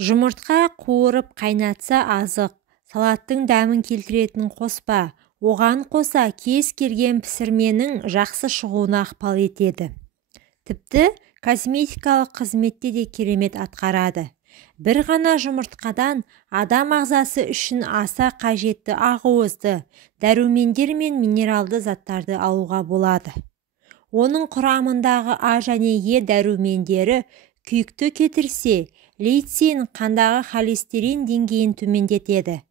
Жұмыртқа қуырып қайнатса азық, салаттың дәмін келтіретін қоспа, оған қоса кез келген пісірменің жақсы шығуына ықпал етеді. Тіпті косметикалық қызметте де керемет атқарады. Бір ғана жұмыртқадан адам ағзасы үшін аса қажетті ақуызды, дәрумендер мен минералды заттарды алуға болады. Оның құрамындағы А және Е дәрумендері күйікті кетірсе, лейцин қандағы холестерин деңгейін төмендетеді.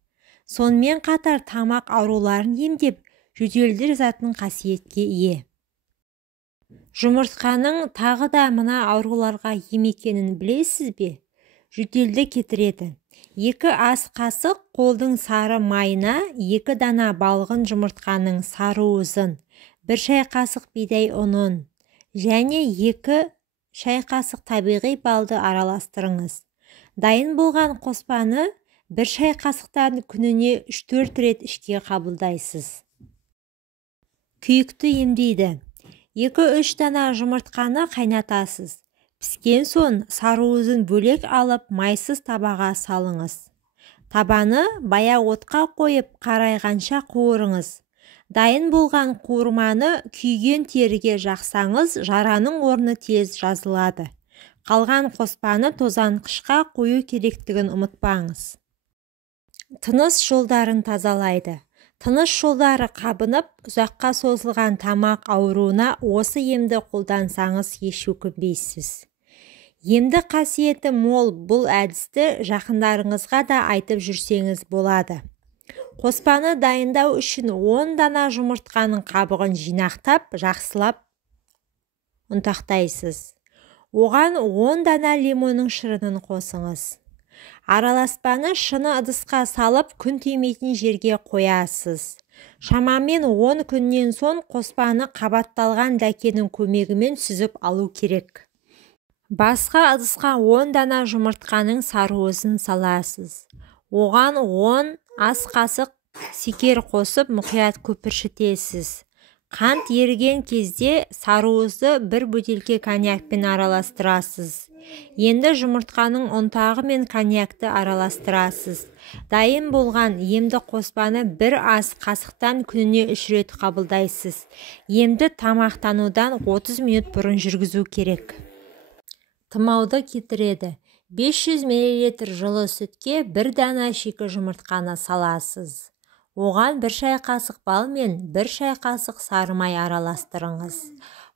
Сонымен қатар тамақ ауруларын емдеп, жөтелді жазатын қасиетке ие. Жұмыртқаның тағы да мына ауруларға ем екенін білесіз бе? Жөтелді кетіреді. 2 ас қасық қолдың сары майына 2 дана балғын жұмыртқаның сарыуызын, 1 шай қасық бидай ұнын және 2 шай қасық табиғи балды араластырыңыз. Дайын болған қоспаны 1 шай қасықтан күніне 3-4 рет ішке қабылдайсыз. Күйікті емдейді. 2-3 дана жұмыртқаны қайнатасыз. Піскен соң сарыуызын бөлек алып майсыз табаға салыңыз. Табаны баяу отқа қойып қарайғанша қуырыңыз. Дайын болған қуырманы күйген теріге жақсаңыз, жараның орны тез жазылады. Қалған қоспаны тозаңғышқа қою керектігін ұмытпаңыз. Тыныс жолдарын тазалайды. Тыныс жолдары қабынып, ұзаққа созылған тамақ ауруына осы емді қолдансаңыз еш өкінбейсіз. Емді қасиеті мол бұл әдісті жақындарыңызға да айтып жүрсеңіз болады. Қоспаны дайындау үшін 10 дана жұмыртқаның қабығын жинақтап, жақсылап ұнтақтайсыз. Оған 10 дана лимонның шырынын қосыңыз. Араласпаны шыны ыдысқа салып, күн тимейтін жерге қоясыз. Шамамен 10 күннен соң қоспаны қабатталған дәкенің көмегімен сүзіп алу керек. Басқа ыдысқа 10 дана жұмыртқаның сарыуызын саласыз. Оған 10 ас қасық секер қосып мұқият көпіршітесіз. Қант еріген кезде сарыуызды 1 бөтелке коньякпен араластырасыз. Енді жұмыртқаның ұнтағы мен коньякты араластырасыз. Дайын болған емді қоспаны 1 ас қасықтан күніне 3 рет қабылдайсыз. Емді тамақтанудан 30 минут бұрын жүргізу керек. Тұмауды кетіреді. 500 мл жылы сүтке 1 дана шикі жұмыртқаны саласыз. Оған 1 шай қасық бал мен 1 шай қасық сары май араластырыңыз.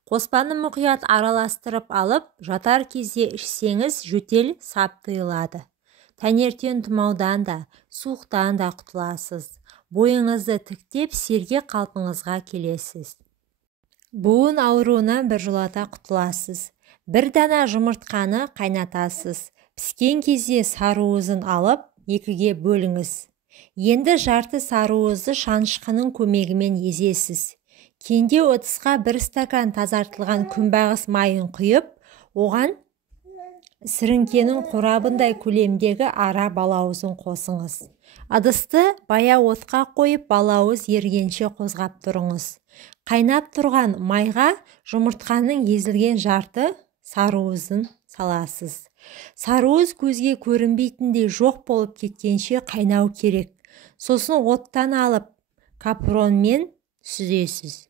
Қоспаны мұқият араластырып алып, жатар кезде ішсеңіз жөтел сап тыйылады. Таңертең тұмаудан да, суықтан да құтыласыз. Бойыңызды тіктеп, сергек қалпыңызға келесіз. Буын ауруынан біржолата құтыласыз. 1 дана жұмыртқаны қайнатасыз. Піскен кезде сарыуызын алып, 2-ге бөліңіз. Енді жарты сарыуызды шанышқының көмегімен езесіз. Кенде ыдысқа 1 стакан тазартылған күнбағыс майын құйып, оған сіріңкенің қорабындай көлемдегі ара балауызын қосыңыз. Ыдысты баяу отқа қойып, балауыз ергенше қозғап тұрыңыз. Қайнап тұрған майға жұмыртқаның езілген жарты сарыуызын саласыз. Сарыуыз көзге көрінбейтіндей жоқ болып кеткенше қайнау керек. Сосын оттан алып, капронмен сүзесіз.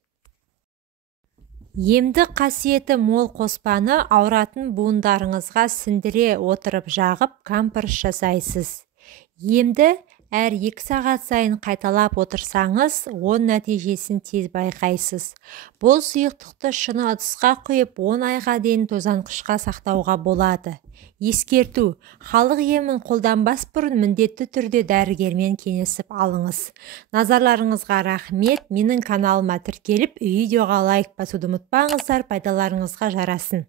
Емді қасиеті мол қоспаны ауыратын буындарыңызға сіндіре отырып жағып, кампырш жасайсыз. Емді әр 2 сағат сайын қайталап отырсаңыз, оң нәтижесін тез байқайсыз. Бұл сұйықтықты шыны ыдысқа құйып 10 айға дейін тозаңғышқа сақтауға болады. Ескерту: халық емін қолданбас бұрын міндетті түрде дәрігермен кеңесіп алыңыз. Назарларыңызға рахмет. Менің каналыма тіркеліп, видеоға лайк басуды ұмытпаңыздар, пайдаларыңызға жарасын.